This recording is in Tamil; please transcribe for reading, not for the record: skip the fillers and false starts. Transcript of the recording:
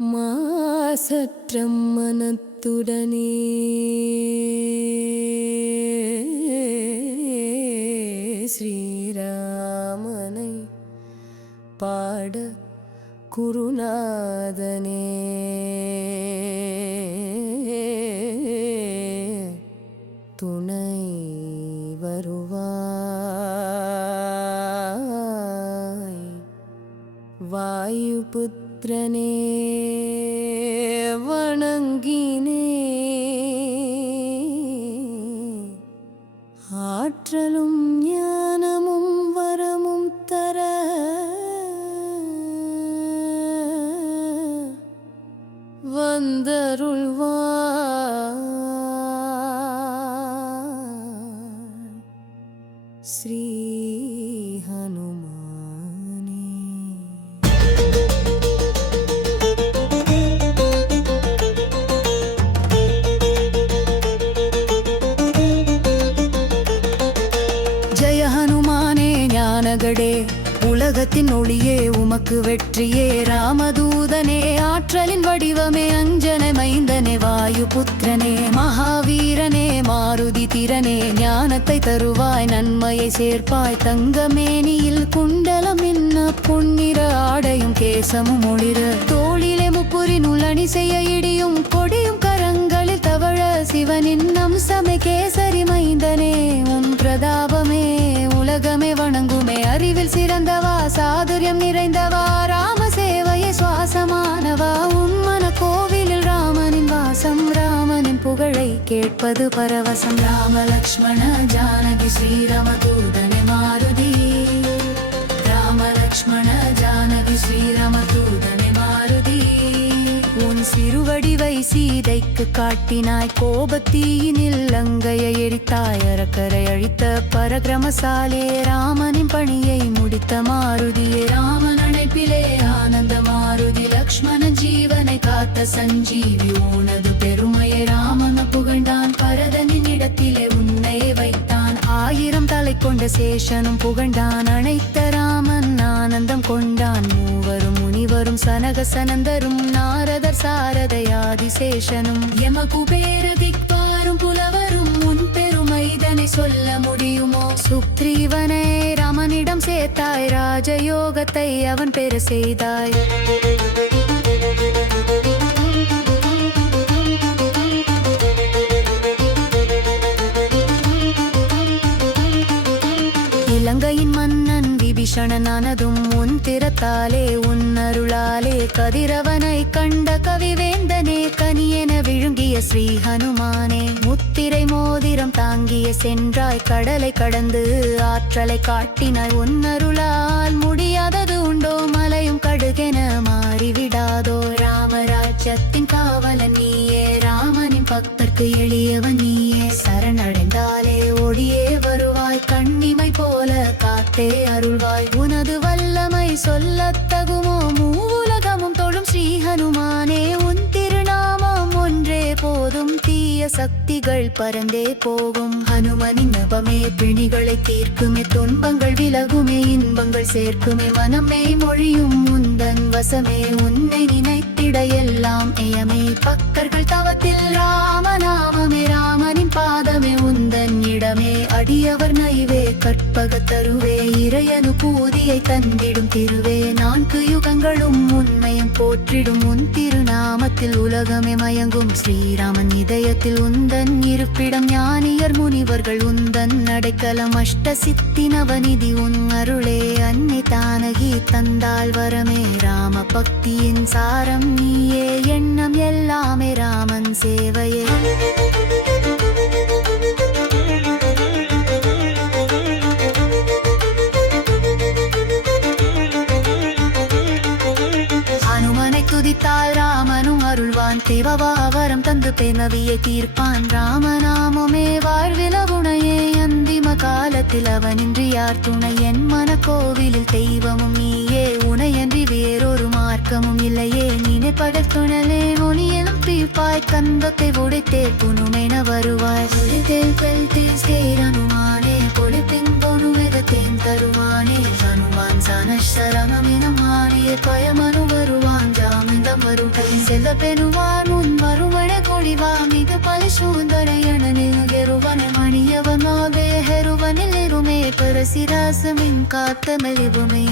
மாசற்ற மனத்துடனே ஸ்ரீராமனை பாட குருநாதனே துணை வருவாய். வாயுபுத்திரனே வணங்கினே ஆற்றலும் ஞானமும் வரமும் தர வந்தருள்வாய். ஸ்ரீ ஹனுமானே. ஜெய ஹனுமானே ஞானகடே, உலகத்தின் ஒளியே உமக்கு வெற்றியே. ராமதூதனே ஆற்றலின் வடிவமே, அஞ்சன மைந்தனே வாயுபுத்திரனே. மகாவீரனே மாருதி திறனே, ஞானத்தை தருவாய் நன்மையை சேர்ப்பாய். தங்கமேனியில் குண்டலம் என்ன பொன்னிற ஆடையும் கேசமும் ஒளிர. தோளிலே முப்புரி நுலணி செய்ய இடியும் கொடியும் கரங்களில் தவழ. சிவனின் அம்சமே கேசரி மைந்தனே, உன் பிரதாபமே உலகமே வணங்குமே. அறிவில் சிறந்தவா சாதுரியம் நிறைந்தவா, ராம சேவையை சுவாசமானவா. உன்மன கோவிலில் ராமனின் வாசம், ராமனின் புகழை கேட்பது பரவசம். ராம லக்ஷ்மண ஜானகி ஸ்ரீராம தூதனே மாருதி. ராம லக்ஷ்மண ஜானகி ஸ்ரீராம தூதனே மாருதி. உன் சிறுவடிவை சீதைக்கு காட்டினாய், கோபத்தீயினில் லங்கையை எரித்தாய். அரக்கரை அழித்த பரக்கிரமசாலே, ராமனின் பணியை முடித்த மாருதியே. ராமன் அணைப்பிலே ஆனந்த மாருதி, லக்ஷ்மண ஜீவனை காத்த சஞ்சீவி. உனது பெருமையை ராமன் புகழ்ந்தான், பரதனின் இடத்திலே உன்னை வைத்தான். 1000 தலை கொண்ட சேஷனும் புகழ்ந்தான், அணைத்த ராமன் ஆனந்தம் கொண்டான். மூவரும் முனிவரும் சனக சனந்தரும், நாரதர் சாரதை ஆதிசேஷனும். யமகுபேர திக்பாரும் புலவரும், உன் பெருமைதனை சொல்ல முடியுமோ? சுக்ரீவனை ராமனிடம் சேர்த்தாய், ராஜயோகத்தை அவன் பெற செய்தாய். இலங்கையின் மன்னன் விபீஷணனானதும் உன் திறத்தாலே, உன் அருளாலே. கதிரவனை கண்ட கவிவேந்தனே, கனியென விழுங்கிய ஸ்ரீ ஹனுமானே. முத்திரை மோதிரம் தாங்கிய சென்றாய், கடலை கடந்து ஆற்றலை காட்டினாய். உன் அருளால் முடியாதது உண்டோ? மலையும் கடுகென மாறிவிடாதோ? ராமராஜ்யத்தின் காவலன் நீயே, ராமனின் பக்தர்க்கு எளியவன் நீயே. சரணடைந்தாலே ஒடியே வருவாய், கண்ணிமை போல காத்தே அருள்வாய். உனது வல்லமை சொல்லத்தகுமோ? மூவுலகமும் தொழும் ஸ்ரீ ஹனுமானே, உன் திருநாமம் ஒன்றே போதும், தீய சக்திகள் பறந்தே போகும். ஹனுமனின் நபமே பிணிகளை தீர்க்குமே, துன்பங்கள் விலகுமே, இன்பங்கள் சேர்க்குமே. மனமே மொழியும் உந்தன் வசமே, உன்னை நினைத்திட எல்லாம் எயமே. பக்தர்கள் தவத்தில் ராமநாமமே, ராமனின் பாதமே உந்தன் இடமே. அடியவர் நைவே கற்பக தருவே, இறையனுபூதியை தந்திடும் திருவே. 4 யுகங்களும் உண்மையும் போற்றிடும், உன் திருநாமத்தில் உலகமே மயங்கும். ஸ்ரீராமன் இதயத்தில் உந்தன் இருப்பிடம், ஞானியர் முனிவர்கள் உந்தன் அடைக்கலம். அஷ்ட சித்தி நவநிதி உன் அருளே, அன்னை தானகி தந்தாள் வரமே. ராம பக்தியின் சாரம் நீயே, எண்ணம் எல்லாமே ராமன் சேவையே. துதித்தால் ராமனும் அருள்வான், தேவவாவரம் தந்து பெருமையை தீர்ப்பான். ராமநாமமே வாழ்வில உணையே, அந்திம காலத்தில் அவனின்றி யார் துணை? என் மன கோவிலில் தெய்வமும் நீயே, உனையன்றி வேறொரு மார்க்கமும் இல்லையே. நினைப்படத் துணலே மொழியெனும் தீர்ப்பாய், கந்தத்தை உடைத்தே புனுமென வருவாய். பொழித்தேன் ஸ்ரீ ஹனுமானே, பொழிப்பின் ஒரு விதத்தையும் தருவானே ஹனுமான் சனஸ்தரமெனும் மாறிய பயமனு வருவான் ஜாமிந்தம் வருகை செல்ல பெறுவான் உன் மறுமண கொடிவா மிக பல சூந்தரையனில் கெருவன மணியவனாவே ஹெருவனில் இருமே பரசிராசமின் காத்த மெலிவுமே